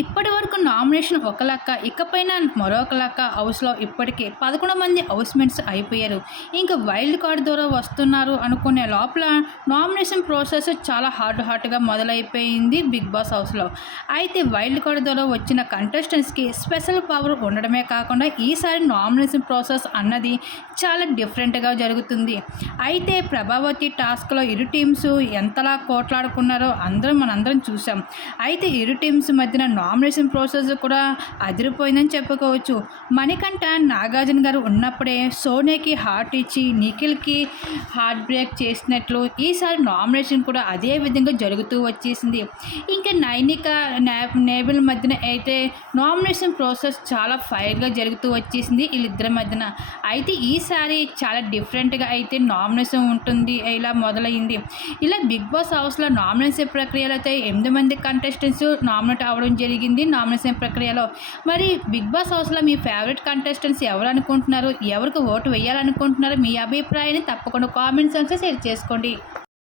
ఇప్పటి వరకు నామినేషన్ ఒక లెక్క ఇకపైన మరొక లెక్క హౌస్లో ఇప్పటికే పదకొండు మంది హౌస్మెంట్స్ అయిపోయారు. ఇంకా వైల్డ్ కార్డ్ ద్వారా వస్తున్నారు అనుకునే లోపల నామినేషన్ ప్రాసెస్ చాలా హార్డ్ హార్ట్గా మొదలైపోయింది బిగ్ బాస్ హౌస్లో అయితే వైల్డ్ కార్డ్ ద్వారా వచ్చిన కంటెస్టెంట్స్కి స్పెషల్ పవర్ ఉండడమే కాకుండా ఈసారి నామినేషన్ ప్రాసెస్ అన్నది చాలా డిఫరెంట్గా జరుగుతుంది. అయితే ప్రభావతి టాస్క్లో ఇరు టీమ్స్ ఎంతలా కోట్లాడుకున్నారో అందరం మనందరం చూసాం అయితే ఇరు టీమ్స్ మధ్యన నామినేషన్ ప్రాసెస్ కూడా అదిరిపోయిందని చెప్పుకోవచ్చు. మణికంఠ నాగార్జున గారు ఉన్నప్పుడే సోనియాకి హార్ట్ ఇచ్చి నిఖిల్కి హార్ట్ బ్రేక్ చేసినట్లు ఈసారి నామినేషన్ కూడా అదే విధంగా జరుగుతూ వచ్చేసింది. ఇంకా నైనిక నేబుల్ మధ్యన అయితే నామినేషన్ ప్రాసెస్ చాలా ఫైర్గా జరుగుతూ వచ్చేసింది వీళ్ళిద్దరి మధ్యన. అయితే ఈసారి చాలా డిఫరెంట్గా అయితే నామినేషన్ ఉంటుంది ఇలా మొదలైంది ఇలా బిగ్ బాస్ హౌస్లో నామినేషన్ ప్రక్రియలో అయితే ఎనిమిది మంది కంటెస్టెంట్స్ నామినేట్ అవ్వడం జరిగింది నామినేషన్ ప్రక్రియలో. మరి బిగ్ బాస్ హౌస్లో మీ ఫేవరెట్ కంటెస్టెంట్స్ ఎవరు అనుకుంటున్నారు? ఎవరికి ఓటు వేయాలనుకుంటున్నారు? మీ అభిప్రాయాన్ని తప్పకుండా కామెంట్స్ షేర్ చేసుకోండి.